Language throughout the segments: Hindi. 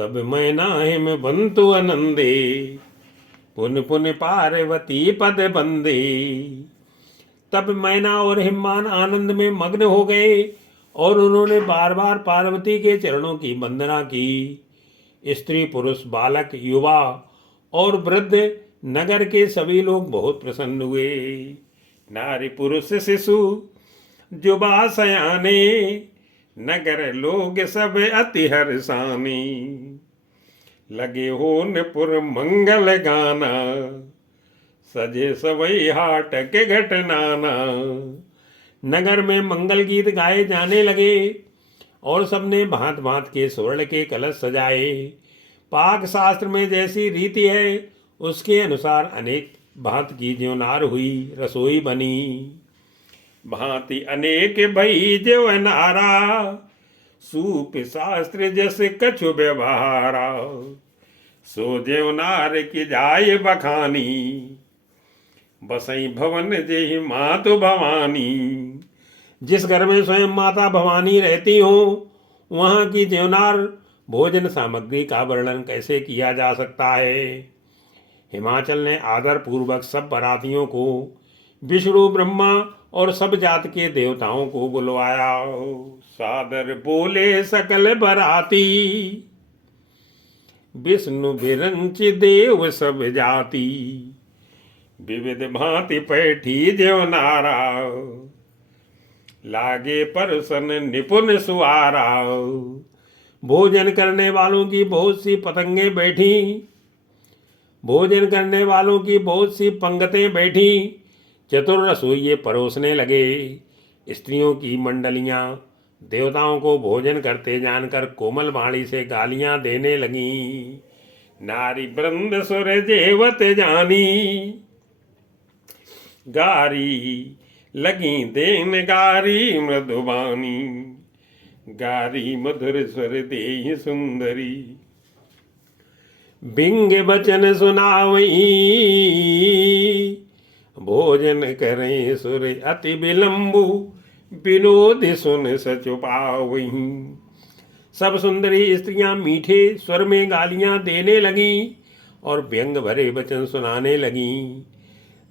तब मैना हिम बंतु आनंदे, पुन पुन पार्वती पद बंदे। तब मैना और हिममान आनंद में मग्न हो गए और उन्होंने बार बार पार्वती के चरणों की वंदना की। स्त्री पुरुष बालक युवा और वृद्ध नगर के सभी लोग बहुत प्रसन्न हुए। नारी पुरुष शिशु जुबा सयाने, नगर लोग सब अति हर्षाने। लगे हो निपुर मंगल गाना, सजे सवई हाट के घटनाना। नगर में मंगल गीत गाए जाने लगे और सबने भांत भांत के स्वर्ण के कलश सजाए। पाक शास्त्र में जैसी रीति है उसके अनुसार अनेक भांत की ज्योनार हुई, रसोई बनी। भांति अनेक भई ज्योनारा, सूप शास्त्र जस कछु व्यवहारा। सो ज्योनार की जाय बखानी, बसई भवन जेहि मातु भवानी। जिस घर में स्वयं माता भवानी रहती हो वहां की ज्योनार भोजन सामग्री का वर्णन कैसे किया जा सकता है। हिमाचल ने आदर पूर्वक सब बरातियों को, विष्णु ब्रह्मा और सब जात के देवताओं को बुलवाया। सादर बोले सकल बराती, विष्णु बिरंच देव सब जाति। विविध भांति पैठी ज्योनारा, लागे परसन निपुण सुआरा। भोजन करने वालों की बहुत सी पतंगे बैठी, भोजन करने वालों की बहुत सी पंगतें बैठी। चतुर रसोइये परोसने लगे। स्त्रियों की मंडलियां देवताओं को भोजन करते जानकर कोमल वाणी से गालियां देने लगीं। नारी वृंद सुर जेवत जानी, गारी लगी देन गारी मृदुबानी। गारी मधुर स्वर देहि सुंदरी, बिंग बचन सुनावई। भोजन करें सुर अति विलंबु, विनोद सुन सचुपावई। सब सुंदरी स्त्रियां मीठे स्वर में गालियां देने लगीं और व्यंग भरे वचन सुनाने लगीं।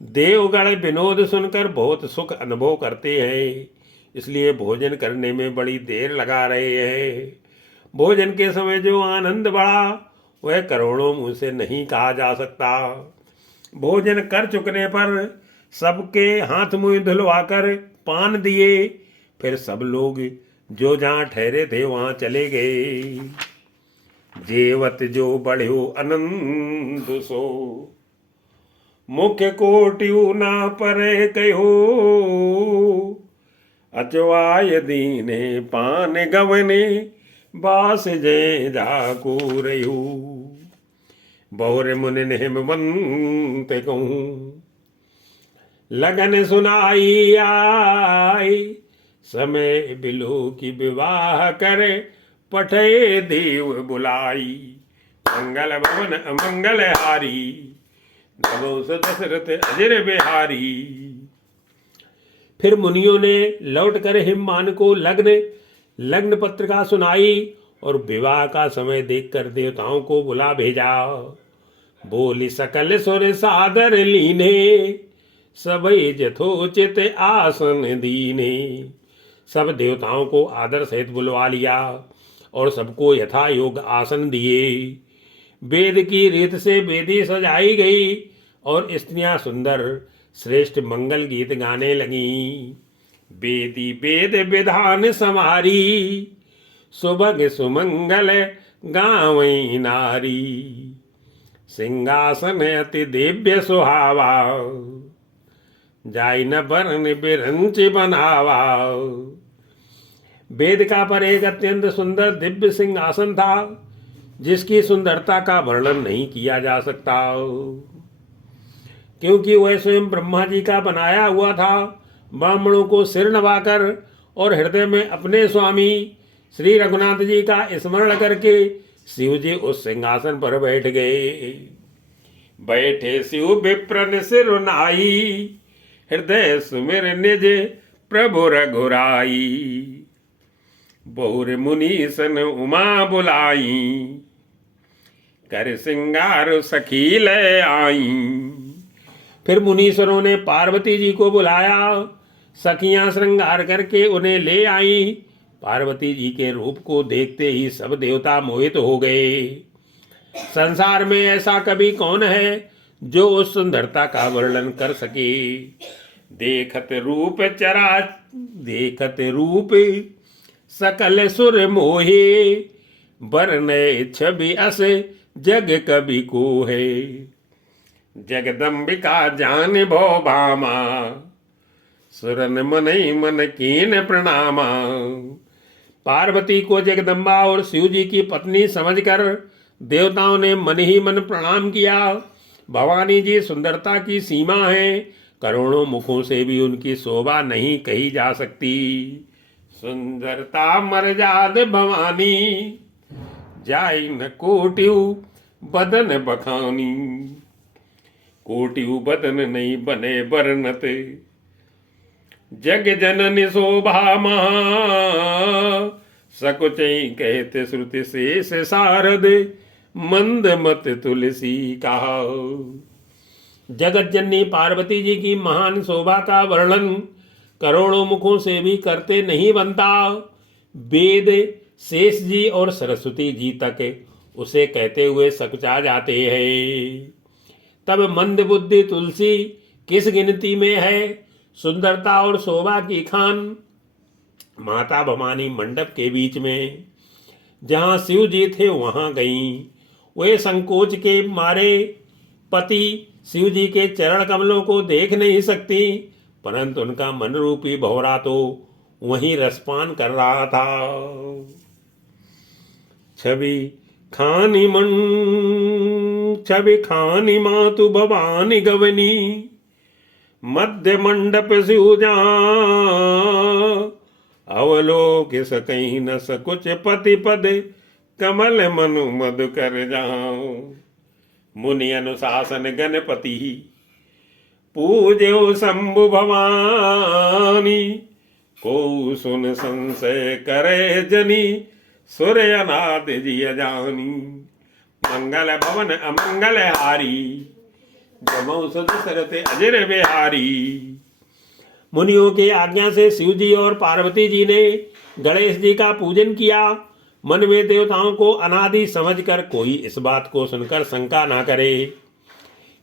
देवगण विनोद सुनकर बहुत सुख अनुभव करते हैं, इसलिए भोजन करने में बड़ी देर लगा रहे हैं। भोजन के समय जो आनंद बढ़ा वह करोड़ों मुंह से नहीं कहा जा सकता। भोजन कर चुकने पर सबके हाथ मुंह धुलवाकर पान दिए, फिर सब लोग जो जहाँ ठहरे थे वहां चले गए। जेवत जो बढ़ो आनंद सो, मुख्य कोटियु ना परे कहो। अचवाय दीने पान गवने, बास जय जाको रहो। बहुर मुनि हिमवंत कहूँ, लगन सुनाई आई। समय बिलो की विवाह करे, पठे देव बुलाई। मंगल भवन अमंगल हारी, नभो दशरथ अजर बिहारी। फिर मुनियों ने लौटकर हिममान को लग्न पत्रिका सुनाई और विवाह का समय देखकर देवताओं को बुला भेजा। बोली सकल सुर सादर लीने, सबई जथोचित आसन दीने। सब देवताओं को आदर सहित बुलवा लिया और सबको यथा योग आसन दिए। वेद की रीत से वेदी सजाई गई और स्त्रियां सुंदर श्रेष्ठ मंगल गीत गाने लगीं। वेदी वेद विधान समारी, सुभग सुमंगल गावई नारी। सिंहासन अति दिव्य सुहावा, जाय न बरन बिरंच बनावा। वेद का पर एक अत्यंत सुंदर दिव्य सिंहासन था जिसकी सुंदरता का वर्णन नहीं किया जा सकता, क्योंकि वह स्वयं ब्रह्मा जी का बनाया हुआ था। ब्राह्मणों को सिर नवाकर और हृदय में अपने स्वामी श्री रघुनाथ जी का स्मरण करके शिव जी उस सिंहासन पर बैठ गए। बैठे शिव विप्रन सिर नाई, हृदय सुमिर निज प्रभु रघुराई। बहुर मुनि सन उमा बुलाई, कर सिंगार सखी ले आई। फिर मुनीश्वरों ने पार्वती जी को बुलाया, सखियां श्रृंगार करके उन्हें ले आई। पार्वती जी के रूप को देखते ही सब देवता मोहित हो गए। संसार में ऐसा कभी कौन है जो उस सुंदरता का वर्णन कर सके। देखत रूप सकल सुर मोहे, बरने छवि अस जग कवि को है। जगदम्बिका जान भो भामा, सुरन मनई मन कीन प्रणामा। पार्वती को जगदम्बा और शिव जी की पत्नी समझकर देवताओं ने मन ही मन प्रणाम किया। भवानी जी सुंदरता की सीमा है, करोड़ों मुखों से भी उनकी शोभा नहीं कही जा सकती। सुंदरता मर्याद भवानी, जाई न कोटियु बदन बखानी। कोटियु बदन नहीं बने बरनत, जग जननी शोभा महा। सकुचई कहते श्रुति शेष सारद, मंद मत तुलसी कहा। जगत जननी पार्वती जी की महान शोभा का वर्णन करोड़ों मुखों से भी करते नहीं बनता। वेद शेष जी और सरस्वती जी तक उसे कहते हुए सकुचा जाते हैं। तब मंद बुद्धि तुलसी किस गिनती में है। सुंदरता और शोभा की खान माता भवानी मंडप के बीच में जहां शिव जी थे वहां गईं। वे संकोच के मारे पति शिव जी के चरण कमलों को देख नहीं सकती, परंतु उनका मन रूपी भौरा तो वहीं रसपान कर रहा था। छवि खानी मातु भवानी गवनी, मध्य मंडप शिव अवलोक सकई न सकुच पति पद, कमल मनु मधु कर जाओ। मुनि अनुशासन गणपति, पूज्यो शंभु भवानी। को सुन संशय करे जनी, सूर्य अनाद जिय जानी। मंगल भवन अमंगल हारी, जमौ सुध सरते अजर बिहारी। मुनियों के आज्ञा से शिव जी और पार्वती जी ने गणेश जी का पूजन किया। मन में देवताओं को अनादि समझकर कोई इस बात को सुनकर शंका ना करे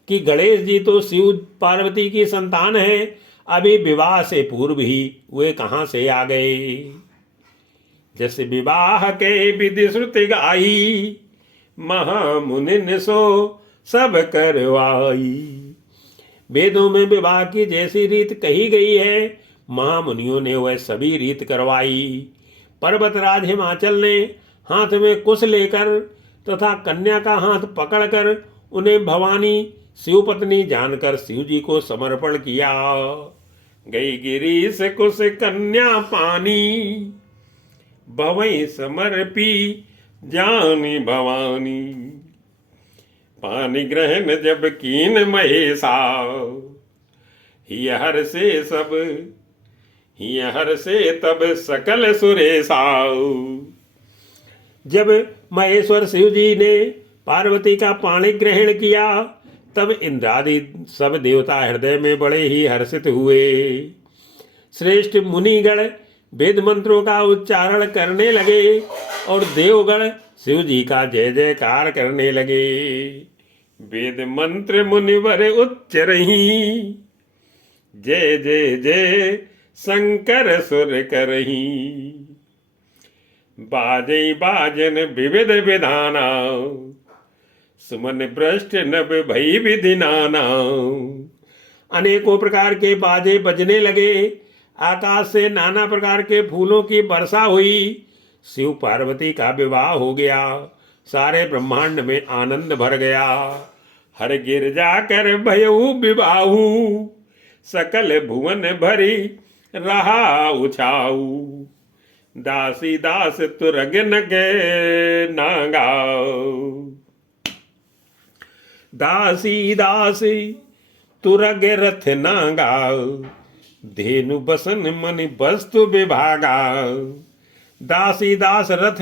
कि गणेश जी तो शिव पार्वती की संतान है, अभी विवाह से पूर्व ही वे कहां से आ गए। जैसे विवाह के विधि श्रुति गाई, महामुनि सो सब करवाई। वेदों में विवाह की जैसी रीत कही गई है, महामुनियों ने वह सभी रीत करवाई। पर्वतराज हिमाचल ने हाथ में कुश लेकर तथा कन्या का हाथ पकड़कर उन्हें भवानी शिव पत्नी जानकर शिव जी को समर्पण किया। गई गिरी से कुश कन्या पानी, भवई समर्पी जानी भवानी। पानी ग्रहण जब कीन महेशा, हर से तब सकल सुरेशा। जब महेश्वर शिव जी ने पार्वती का पाणी ग्रहण किया, तब इंद्रादि सब देवता हृदय में बड़े ही हर्षित हुए। श्रेष्ठ मुनिगण वेद मंत्रों का उच्चारण करने लगे और देवगण शिव जी का जय जयकार करने लगे। वेद मंत्र मुनिवर उच्चरही, जय जय जय शंकर सुर करही। बाजई बाजन विविध विधाना, सुमन भ्रष्ट नभ भई विधि नाना। अनेकों प्रकार के बाजे बजने लगे, आकाश से नाना प्रकार के फूलों की वर्षा हुई। शिव पार्वती का विवाह हो गया, सारे ब्रह्मांड में आनंद भर गया। हर गिर जाकर भयऊ विवाहू, सकल भुवन भरी रहा उछाऊ। दासी दास तुरग नगे नागाओ, दासी दासी तुरग रथ नागाओ। धेनु बसन मन वस्तु विभागा। दासी दास रथ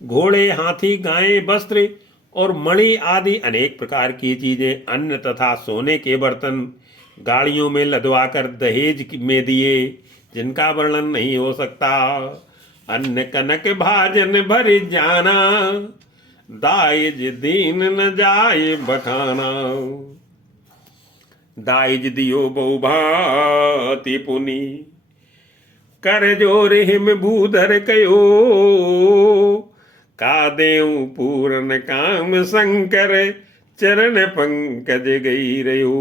घोड़े हाथी गायें वस्त्र और मणि आदि अनेक प्रकार की चीजें, अन्न तथा सोने के बर्तन गाड़ियों में लदवाकर दहेज में दिए, जिनका वर्णन नहीं हो सकता। अन्न कनक भाजन भर जाना, दाइज दीन न जाए बखाना। दाइज दियो बहु भांति पुनि, कर जोर हिम भूधर कयो। का देऊ पूरन काम शंकर, चरण पंकज गई रयो।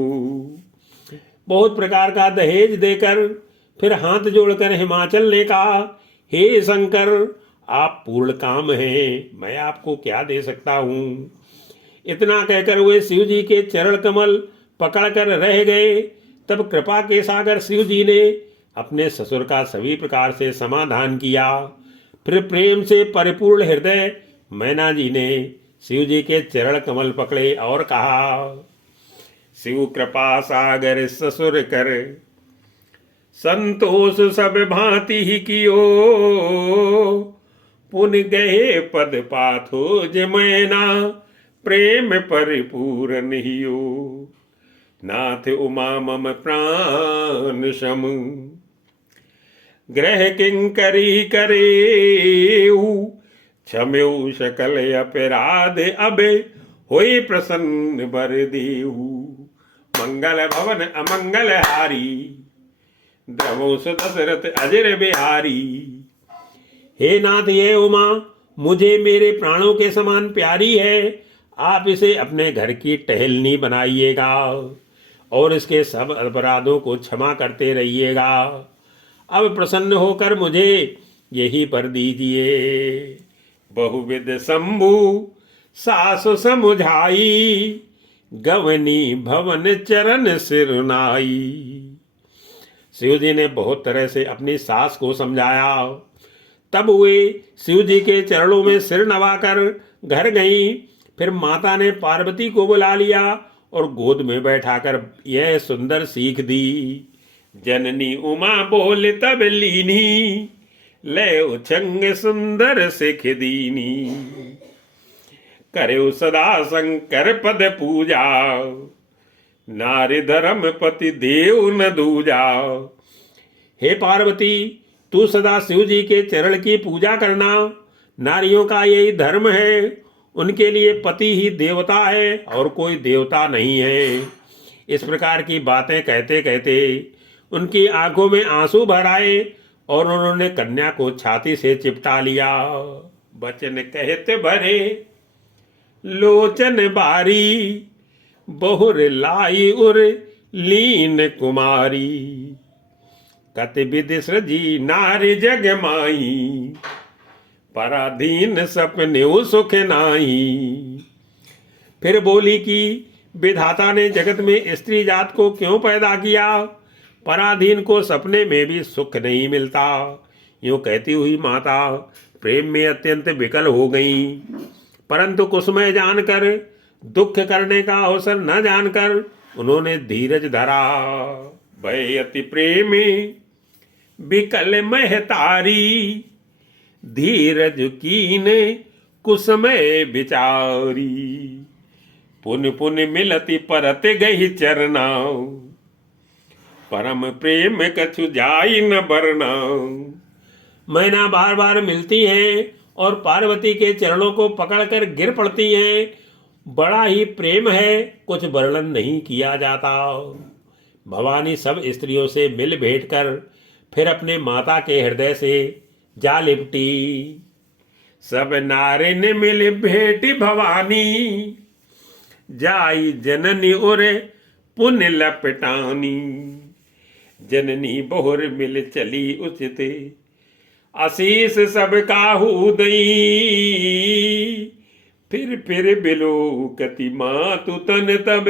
बहुत प्रकार का दहेज देकर फिर हाथ जोड़कर हिमाचल ने कहा, हे शंकर, आप पूर्ण काम हैं, मैं आपको क्या दे सकता हूं। इतना कहकर वे शिव जी के चरण कमल पकड़कर रह गए। तब कृपा के सागर शिव जी ने अपने ससुर का सभी प्रकार से समाधान किया। फिर प्रेम से परिपूर्ण हृदय मैना जी ने शिव जी के चरण कमल पकड़े और कहा, शिव कृपा सागर ससुर कर, संतोष सब भांति ही कियो। पुन गए पद पाथो जमैना, प्रेम परिपूर्ण हियो। नाथ उमा मम प्राण सम, ग्रह किंकरी करेऊ। क्षम्यऊ सकल अपराध, अबे होई प्रसन्न बर देऊ। मंगल भवन अमंगल हारी, द्रवो दशरथ अजर बिहारी। हे नाथ, ये उमा मुझे मेरे प्राणों के समान प्यारी है। आप इसे अपने घर की टहलनी बनाइएगा और इसके सब अपराधों को क्षमा करते रहिएगा। अब प्रसन्न होकर मुझे यही पर दीजिए। बहुविध शंभु सासु समुझाई, गवनी भवन चरण सिरनाई। शिव जी ने बहुत तरह से अपनी सास को समझाया। तब वे शिव जी के चरणों में सिर नवाकर घर गईं। फिर माता ने पार्वती को बुला लिया और गोद में बैठाकर यह सुंदर सीख दी। जननी उमा बोल तब लीनी, ले उछंग सुंदर सिख दीनी। करे सदा शंकर पद पूजा, नारी धर्म पति देव न दूजा। हे पार्वती, तू सदा शिव जी के चरण की पूजा करना। नारियों का यही धर्म है। उनके लिए पति ही देवता है और कोई देवता नहीं है। इस प्रकार की बातें कहते कहते उनकी आंखों में आंसू भर आए और उन्होंने कन्या को छाती से चिपटा लिया। बचन कहते भरे लोचन बारी, बहुर लाई उर लीन कुमारी। कत विधि सृजी नारी जग माई, पराधीन सपने सुख नाई। फिर बोली कि विधाता ने जगत में स्त्री जात को क्यों पैदा किया? पराधीन को सपने में भी सुख नहीं मिलता। यूं कहती हुई माता प्रेम में अत्यंत विकल हो गई, परंतु कुसुमय जानकर, दुख करने का अवसर न जानकर उन्होंने धीरज धरा। भय अति प्रेमी विकल महतारी, धीरज कीन कुसुमय विचारी। पुन पुन मिलति परत गही चरना, परम प्रेम कछु जाई न बरना। मैना बार बार मिलती हैं और पार्वती के चरणों को पकड़कर गिर पड़ती हैं। बड़ा ही प्रेम है, कुछ वर्णन नहीं किया जाता। भवानी सब स्त्रियों से मिल भेंट कर फिर अपने माता के हृदय से जा लिपटी। सब नारे ने मिल भेंटी भवानी, जाई जननी उरे पुण्य लपटानी। जननी बहुर मिल चली उचिते, आशीष सब काहू दई। फिर बिलो कति मातु तन तब,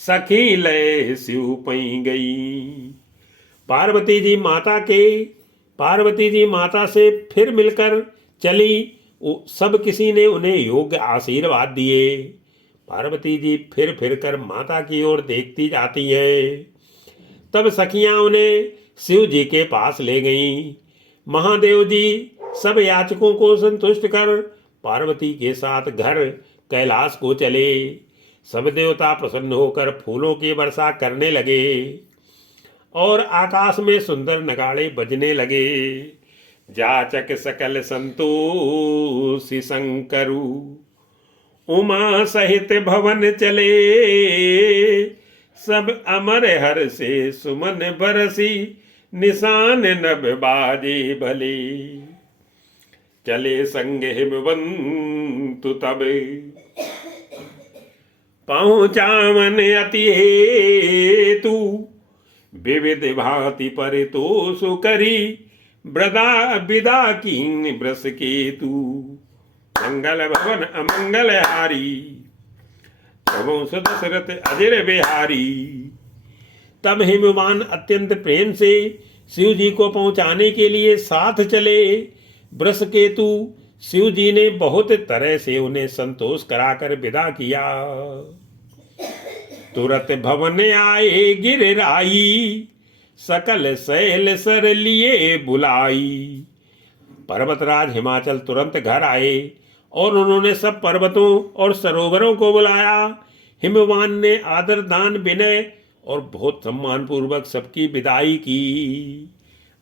सखी लय शिव पई गई। पार्वती जी माता से फिर मिलकर चली। सब किसी ने उन्हें योग्य आशीर्वाद दिए। पार्वती जी फिर कर माता की ओर देखती जाती है। तब सखियां उन्हें शिव जी के पास ले गईं। महादेव जी सब याचकों को संतुष्ट कर पार्वती के साथ घर कैलाश को चले। सब देवता प्रसन्न होकर फूलों की वर्षा करने लगे और आकाश में सुंदर नगाड़े बजने लगे। जाचक सकल संतोषी शंकरु, उमा सहित भवन चले। सब अमर हर से सुमन बरसी, निशान नभ बाजे भले। चले संग हिमवंतु तब, पहुँचावन अति हेतु। विविध भांति परितोष करी, ब्रदा विदा कीन ब्रस केतु। मंगल भवन अमंगल हारी, प्रभु दशरथ अजर बिहारी। तब हिमवान अत्यंत प्रेम से शिव जी को पहुंचाने के लिए साथ चले। वृष केतु शिव जी ने बहुत तरह से उन्हें संतोष कराकर विदा किया। तुरत भवन आए गिरिराई, सकल शैल सर लिए बुलाई। पर्वतराज हिमाचल तुरंत घर आए और उन्होंने सब पर्वतों और सरोवरों को बुलाया। हिमवान ने आदर दान विनय और बहुत सम्मान पूर्वक सबकी विदाई की।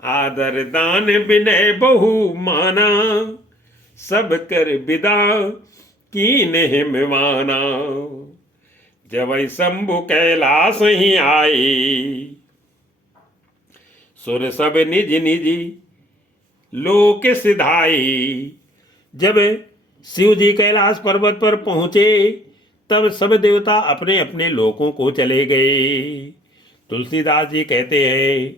आदर दान विनय बहु माना, सब कर विदा कीन हिमवाना। जब शंभु कैलाश ही आए, सुर सब निज निज लोक सिधाई। जब शिव जी कैलाश पर्वत पर पहुंचे तब सब देवता अपने अपने लोकों को चले गए। तुलसीदास जी कहते हैं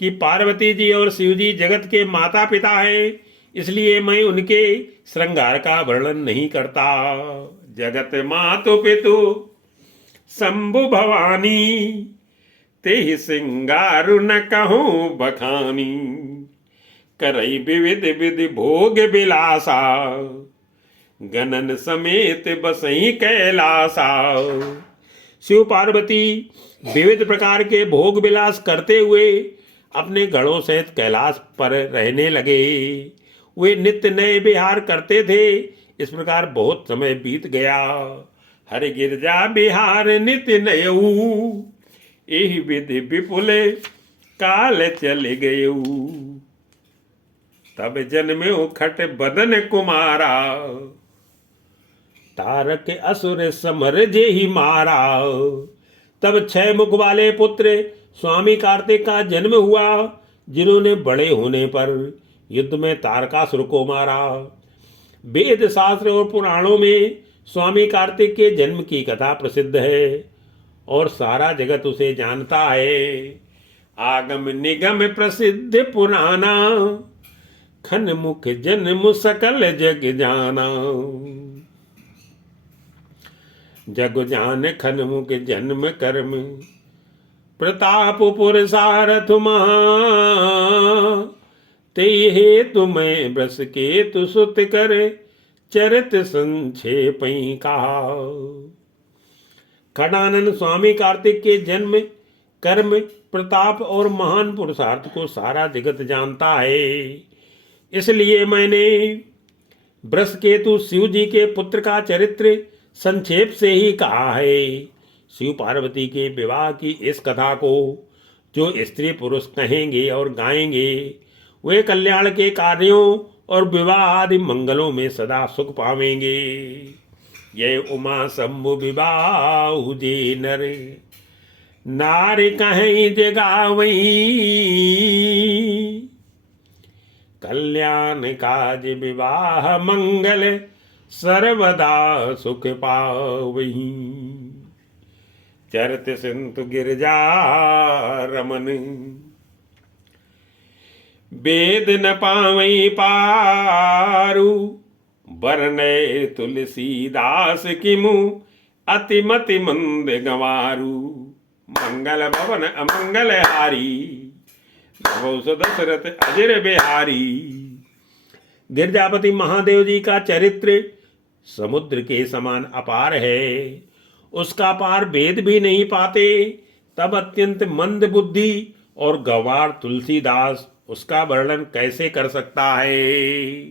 कि पार्वती जी और शिव जी जगत के माता पिता हैं, इसलिए मैं उनके श्रृंगार का वर्णन नहीं करता। जगत मातु पितु शंभु भवानी, तेहि सिंगारु न कहूं बखानी। करई विविध विधि भोग विलासा, गणन समेत बसई कैलासा। शिव पार्वती विविध प्रकार के भोग विलास करते हुए अपने गणों सहित कैलाश पर रहने लगे। वे नित्य नए विहार करते थे। इस प्रकार बहुत समय बीत गया। हरि गिरजा विहार नित्य नयऊ, एहि विधि विपुल काल चल गयऊ। तब जन्म्यो खट बदन कुमारा, तारक असुर समर जेहि मारा। तब 6 मुख वाले पुत्र स्वामी कार्तिक का जन्म हुआ, जिन्होंने बड़े होने पर युद्ध में तारकासुर को मारा। वेद शास्त्र और पुराणों में स्वामी कार्तिक के जन्म की कथा प्रसिद्ध है और सारा जगत उसे जानता है। आगम निगम प्रसिद्ध पुराना, खन मुख जन्म सकल जग जाना। जग जान खन मुख जन्म कर्म, प्रताप पुरसारथ महा। ते हेतु मैं ब्रस केतु सुत कर, चरित संक्षेप कहा। खंडानंद स्वामी कार्तिक के जन्म कर्म प्रताप और महान पुरुषार्थ को सारा जगत जानता है, इसलिए मैंने बृहस्पति शिव जी के पुत्र का चरित्र संक्षेप से ही कहा है। शिव पार्वती के विवाह की इस कथा को जो स्त्री पुरुष कहेंगे और गाएंगे, वे कल्याण के कार्यों और विवाह आदि मंगलों में सदा सुख पावेंगे। ये उमा शंभु विवाह जे नर, नारी कहीं जगावई। कल्याण काज विवाह मंगल, सर्वदा सुख पावही। चरत सिंधु गिरजा रमन, वेद न पावई पारू। बरने तुलसीदास किमु, अतिमति मंद गंवारू। मंगल भवन अमंगल हारी, प्रभु दशरथ अजर बिहारी। गिरजापति महादेव जी का चरित्र समुद्र के समान अपार है, उसका पार वेद भी नहीं पाते। तब अत्यंत मंद बुद्धि और गंवार तुलसीदास उसका वर्णन कैसे कर सकता है।